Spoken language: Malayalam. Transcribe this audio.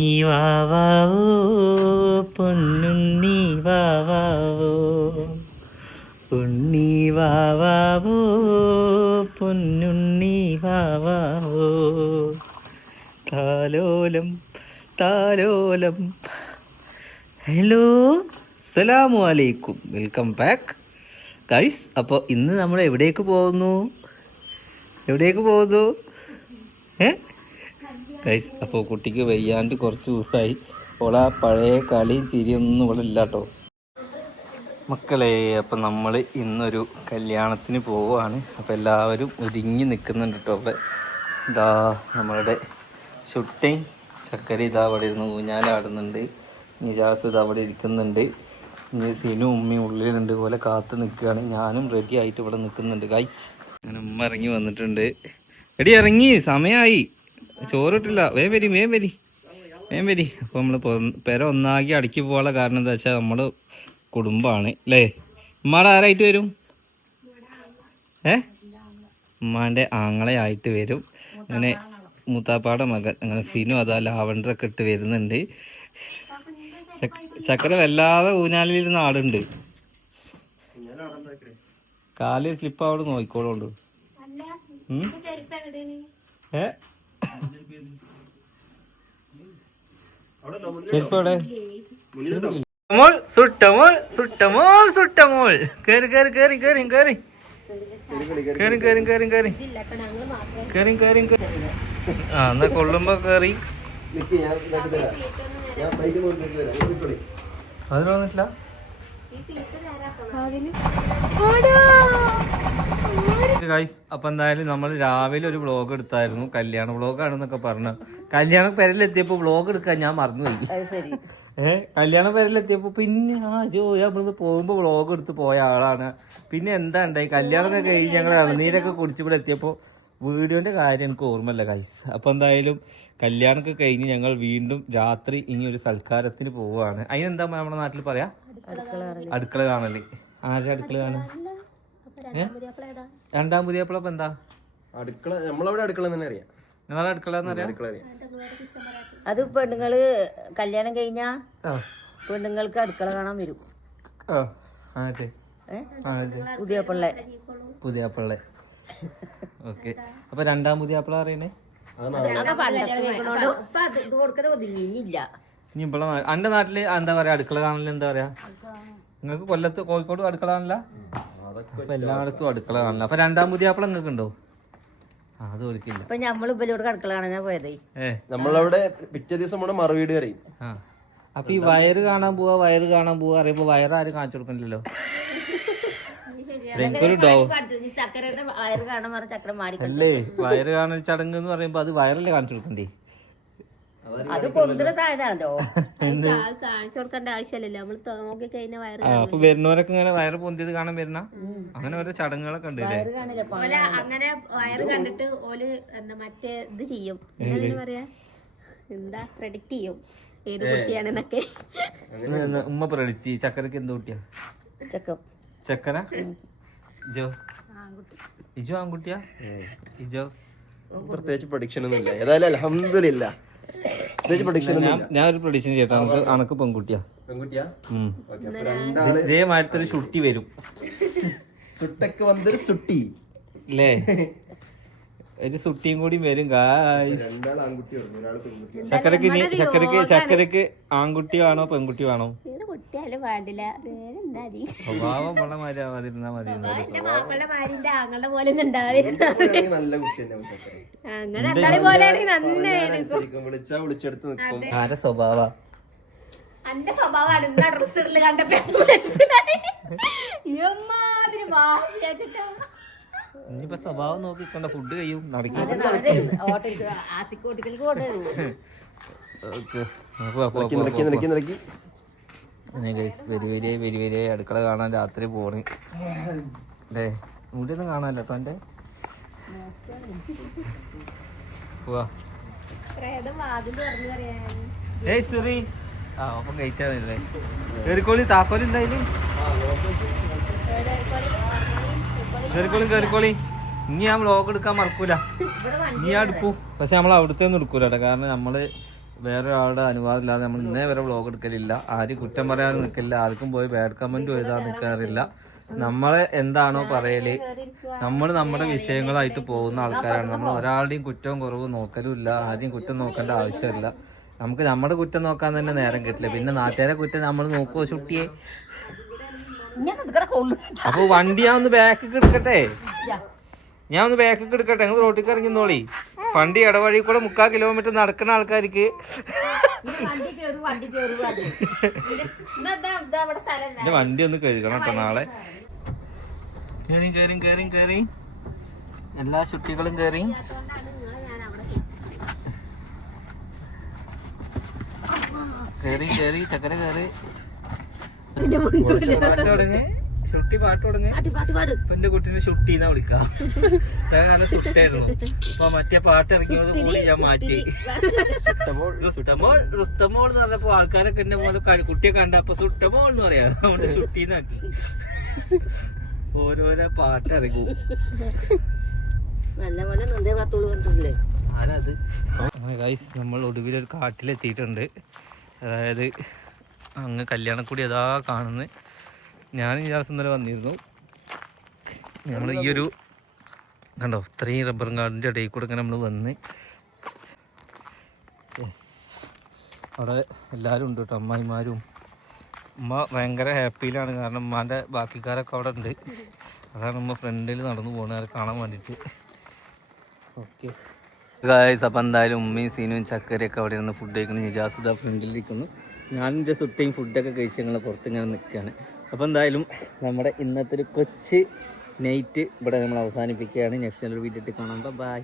നീ പൊന്നുണ്ണി ഉണ്ണി പൊന്നുണ്ണി താലോലം താലോലം. ഹലോ അസ്സലാമു അലൈക്കും. വെൽക്കം ബാക്ക് ഗൈസ് അപ്പോൾ ഇന്ന് നമ്മൾ എവിടേക്ക് പോകുന്നു? എവിടേക്ക് പോകുന്നു? ഏ? ഗൈസ് അപ്പോൾ കുട്ടിക്ക് വയ്യാണ്ട് കുറച്ച് ദിവസമായി ആ പഴയ കളിയും ചിരിയൊന്നും ഇവിടെ ഇല്ല കേട്ടോ മക്കളെ അപ്പം നമ്മൾ ഇന്നൊരു കല്യാണത്തിന് പോവുകയാണ് അപ്പോൾ എല്ലാവരും ഒരുങ്ങി നിൽക്കുന്നുണ്ട് കേട്ടോ അവിടെ. ഇതാ നമ്മളുടെ ഷുട്ടിങ് ചക്കര ഇതാ അവിടെ ഇരുന്ന്. ഊഞ്ഞാലാടുന്നുണ്ട് നിജാസ് ഇത് അവിടെ ഇരിക്കുന്നുണ്ട്. ഇനി സിനും ഉമ്മയും ഉള്ളിലുണ്ട്. പോലെ കാത്ത് നിൽക്കുകയാണ്. ഞാനും റെഡി ആയിട്ട് ഇവിടെ നിൽക്കുന്നുണ്ട് ഗൈസ് അങ്ങനെ ഉമ്മ ഇറങ്ങി വന്നിട്ടുണ്ട്. റെഡി ഇറങ്ങി. സമയമായി ചോറിട്ടില്ല. വേം വരി വേം വരി. വേം വരി. അപ്പോൾ നമ്മൾ പെര ഒന്നാക്കി അടക്കി പോകാനുള്ള കാരണം എന്താ വെച്ചാൽ നമ്മൾ കുടുംബമാണ് അല്ലേ ഉമ്മാടെ ആരായിട്ട് വരും? ഏ? ഉമ്മാന്റെ ആങ്ങളെയായിട്ട് വരും. അങ്ങനെ മൂത്താപ്പാടെ മകൻ അങ്ങനെ സിനു അതാ ലാവണ്ടറൊക്കെ ഇട്ട് വരുന്നുണ്ട്. ചക്ക- ചക്കര വല്ലാതെ ഊഞ്ഞാലിരുന്ന ആടുണ്ട് കാൽ സ്ലിപ്പ് അവിടെ നോക്കിക്കോളുണ്ട്? ഏ? മോൾ സുട്ടമോൾ സുട്ടമോൾ സുട്ടമോൾ കേറി കേറി കേറി കേറി കേറി. കേറി കേറി കേറി കേറി. കേറി കേറി ആ എന്നാ കൊള്ളുമ്പോ കേറി. അതിനൊന്നില്ല. ഗൈസ് അപ്പൊ എന്തായാലും നമ്മൾ രാവിലെ ഒരു വ്ളോഗ് എടുത്തായിരുന്നു. കല്യാണ വ്ളോഗാണെന്നൊക്കെ പറഞ്ഞു. കല്യാണ പെരയിലെത്തിയപ്പോ വ്ളോഗ് എടുക്കാൻ ഞാൻ മറന്നുപോയി. ഏഹ് കല്യാണ പെരയിലെത്തിയപ്പോ പിന്നെ ആ ജോ നമ്മളിന്ന് പോകുമ്പോ വ്ളോഗ് എടുത്ത് പോയ ആളാണ്. പിന്നെ എന്താ ഉണ്ടായി കല്യാണമൊക്കെ കഴിഞ്ഞ് ഞങ്ങൾ ഇളനീരൊക്കെ കുടിച്ച് ഇവിടെ എത്തിയപ്പോ വീഡിയോന്റെ കാര്യം എനിക്ക് ഓർമ്മയില്ല ഗൈസ് അപ്പൊ എന്തായാലും കല്യാണമൊക്കെ കഴിഞ്ഞ് ഞങ്ങൾ വീണ്ടും രാത്രി ഇനി ഒരു സൽക്കാരത്തിന് പോവുകയാണ്. അതിനെന്താ നമ്മുടെ നാട്ടിൽ പറയാ? അടുക്കള കാണൽ. ആരുടെ അടുക്കള കാണും ഏ? പുതിയ പുതിയപ്പളപ്പം എന്താ? അടുക്കള നമ്മളവിടെ അടുക്കള തന്നെ അറിയാം. നിങ്ങളെ അടുക്കള പറയാം? അടുക്കള അറിയാം. അത് പെണ്ണുങ്ങൾ കല്യാണം കഴിഞ്ഞാ പെണ്ണുങ്ങൾക്ക് അടുക്കള കാണാൻ വരും. ഏ? അതെ പുതിയ പിള്ളേ ഓക്കെ. അപ്പൊ രണ്ടാം അറിയണേ ഒതുങ്ങിയില്ല ഇനി ഇവിടെ എന്റെ നാട്ടിൽ എന്താ പറയാ? അടുക്കള കാണൽ എന്താ പറയാ? നിങ്ങൾക്ക് കൊല്ലത്ത് കോഴിക്കോട് അടുക്കള കാണില്ല അപ്പൊ എല്ലായിടത്തും അടുക്കള കാണില്ല അപ്പൊ രണ്ടാം പുതിയാപ്പിള നിങ്ങൾക്ക് ഉണ്ടോ? ആ അത് ഒരിക്കില്ല അപ്പൊ ഞമ്മൾ ഇവലോട് അടുക്കള കാണാൻ പോയത്. നമ്മളവിടെ പിറ്റേ ദിവസം നമ്മുടെ മറുവീട് അറിയും ആ. അപ്പൊ ഈ വയറ് കാണാൻ പോവാ വയറ് കാണാൻ പോവാ അറിയുമ്പോ വയറ് ആരും കാണിച്ചു മാടി അല്ലേ? വയറ് കാണൽ ചടങ്ങ് എന്ന് പറയുമ്പോ അത് വയറല്ലേ കാണിച്ചു കൊടുക്കണ്ടേ? അത് പൊന്തുന്ന സാധനമാണല്ലോ കാണിച്ചു കൊടുക്കേണ്ട ആവശ്യമില്ലല്ലോ. നമ്മൾ നോക്കി കഴിഞ്ഞ വയറ് അപ്പൊ വരുന്നവരൊക്കെ ഇങ്ങനെ വയറ് പൊന്തിയത് കാണാൻ വരുന്ന? അങ്ങനെ ഓരോ ചടങ്ങുകളൊക്കെ ഉണ്ട് ഓല അങ്ങനെ വയറ് കണ്ടിട്ട് ഓൽ എന്താ മറ്റേ ഇത് ചെയ്യും. എന്താ പറയാ? എന്താ പ്രെഡിക്റ്റ് ചെയ്യും. ഏത് കുട്ടിയാണെന്നൊക്കെ. ഉമ്മ പ്രെഡിക്റ്റ് പ്രടിച്ച് ചക്കരക്ക് എന്ത് കുട്ടിയാ? ചെക്കം. ചക്കര? ജോ ഇജോ? ആൺകുട്ടിയാ? ഇജോ? പ്രത്യേകിച്ച് പ്രൊഡിക്ഷൻ ഒന്നും ഇല്ല ഏതായാലും അലഹമില്ല ഞാൻ ഒരു പ്രൊഡിക്ഷൻ ചെയ്താ നമുക്ക് അനക്ക് പെൺകുട്ടിയാ. പെൺകുട്ടിയാ? ഇതേ മാറ്റത്തിൽ ഷുട്ടി വരും. സുട്ടക്ക് വന്നൊരു സുട്ടി. അല്ലേ ഒരു സുട്ടിയും കൂടി വരും ചക്കരക്ക് ചക്കരക്ക് ചക്കരക്ക് ആൺകുട്ടിയാണോ പെൺകുട്ടിയാണോ വേണ്ടില്ല. സ്വഭാവം പള്ള മാതിരി ആവാതിരുന്നാ മതി എന്റെ മാപ്പിള പോലെ ഒന്നും നല്ല കുട്ടിയല്ലേ അങ്ങനെ അണ്ടാളി പോലെ ആണെങ്കിൽ നന്നായിരിക്കും വിളിച്ചാ വിളിച്ചെടുത്ത് നിൽക്കും. ആരെ സ്വഭാവ? അന്റെ സ്വഭാവമാണ് ഇന്ന് ഡ്രസ് ഇടൽ കണ്ടപ്പോ എനിക്ക് മനസ്സിലായി. എമ്മാതിരി വാശിയാച്ചിട്ടാ ഇനിയിപ്പോ സ്വഭാവം നോക്കി കണ്ട ഫുഡ് കഴിയും നടക്കും. ഓട്ടോയ്ക്ക് ആസിക്കോട്ടിക്കൽ നടക്കി നിരക്കി നിരക്കി വരി വെരി വെരി വെരി അടുക്കള കാണാൻ രാത്രി പോണ്. അല്ലേ ഇവിടെ ഒന്നും കാണാനല്ലോ തന്റെ സുറി. ആ ഒപ്പം കഴിച്ചാണല്ലേ കയറിക്കോളി താക്കോലി എന്തായാലും കയറിക്കോളി കേറിക്കോളി ഇനി ഞാൻ വ്ളോഗ് എടുക്കാൻ മറക്കൂല. ഇനി ഞാൻ എടുക്കൂ. പക്ഷെ നമ്മൾ അവിടുത്തെ ഒന്നും എടുക്കൂല കേട്ടോ കാരണം നമ്മൾ വേറെ ഒരാളുടെ അനുവാദം ഇല്ലാതെ നമ്മൾ ഇന്നേ വരെ വ്ളോഗ് എടുക്കലില്ല. ആരും കുറ്റം പറയാൻ നിൽക്കില്ല. ആർക്കും പോയി ബാഡ് കമന്റ് എഴുതാൻ നിൽക്കാറില്ല. നമ്മളെ എന്താണോ പറയൽ നമ്മൾ നമ്മുടെ വിഷയങ്ങളായിട്ട് പോകുന്ന ആൾക്കാരാണ്. നമ്മൾ ഒരാളുടെയും കുറ്റവും കുറവും നോക്കലുമില്ല. ആരെയും കുറ്റം നോക്കേണ്ട ആവശ്യമില്ല. നമുക്ക് നമ്മുടെ കുറ്റം നോക്കാൻ തന്നെ നേരം കിട്ടില്ല. പിന്നെ നാട്ടുകാരെ കുറ്റം നമ്മൾ നോക്കുവോ ചുട്ടിയെ? അപ്പൊ വണ്ടി ഞാൻ ഒന്ന് ബാക്കിക്ക് എടുക്കട്ടെ? ഞാൻ ഒന്ന് ബാക്കിക്ക് എടുക്കട്ടെ? നിങ്ങൾ റോട്ടിൽ ഇറങ്ങിന്നോളി. വണ്ടി ഇടവഴി കൂടെ മുക്കാൽ കിലോമീറ്റർ നടക്കുന്ന ആൾക്കാർക്ക് വണ്ടി ഒന്ന് കഴുകണം കേട്ടോ നാളെ. കേറി കേറി കേറി കേറി. എല്ലാ ചുട്ടികളും കേറി. കയറി കയറി ഞാൻ അവിടെ കേറി. കേറി ചക്കര കേറി തുടങ്ങി തുടങ്ങ് ചുട്ടി പാട്ട് തുടങ്ങി. പാട്ട് പാട്. ഇപ്പൊ എന്റെ കുട്ടീനെ ഷുട്ടിന്നാ വിളിക്കാം. കാരണം സുട്ടായിരുന്നു അപ്പൊ മറ്റേ പാട്ട് ഇറങ്ങിയത് കൂടി ഞാൻ മാറ്റി. റുസ്തമോൾ റുസ്തമോൾ എന്ന് പറഞ്ഞപ്പോ ആൾക്കാരൊക്കെ എന്റെ പോലെ കുട്ടിയെ കണ്ടപ്പോ സുട്ടമോൾ എന്ന് പറയാ. അതുകൊണ്ട് ഷുട്ടിന്നാക്കി ഓരോരോ പാട്ട് ഇറങ്ങും. നല്ല പോലെ നന്ദേ പത്തോൾ കണ്ടില്ലേ ആരത്? അങ്ങനെ ഗൈസ് നമ്മൾ ഒടുവിൽ ഒരു കാട്ടിലെത്തിയിട്ടുണ്ട്. അതായത് അങ്ങ് കല്യാണക്കുടി അതാ കാണുന്നത് ഞാൻ ഈ ദിവസം ഇന്നലെ വന്നിരുന്നു. നമ്മൾ ഈ ഒരു കണ്ടോ ഇത്രയും റബ്ബറും കാടിന്റെ ഇടയിൽ കൂടെ ഇങ്ങനെ നമ്മൾ വന്ന്. യെസ് അവിടെ എല്ലാവരും ഉണ്ട് കേട്ടോ അമ്മായിമാരും. ഉമ്മ ഭയങ്കര ഹാപ്പിയിലാണ് കാരണം ഉമ്മാന്റെ ബാക്കിക്കാരൊക്കെ അവിടെ ഉണ്ട്. അതാണ് ഉമ്മ ഫ്രണ്ടിൽ നടന്നു പോകുന്നത് കാണാൻ വേണ്ടിയിട്ട് ഓക്കെ ഗായ്സ് അപ്പം എന്തായാലും ഉമ്മയും സീനും ചക്കരയൊക്കെ അവിടെ ഇരുന്ന് ഫുഡ് കഴിക്കുന്നു. നിജാസ് ഇതാ ഫ്രണ്ടിലിരിക്കുന്നു. ഞാൻ എന്റെ സുട്ടയും ഫുഡൊക്കെ കഴിച്ച് ഞങ്ങൾ പുറത്ത് ഇങ്ങനെ നിൽക്കുകയാണ് അപ്പോൾ എന്തായാലും നമ്മുടെ ഇന്നത്തെ ഒരു കൊച്ച് നൈറ്റ് ഇവിടെ നമ്മൾ അവസാനിപ്പിക്കുകയാണ്. നെക്സ്റ്റ് ഒരു വീട്ടിട്ട് കാണാം. ബൈ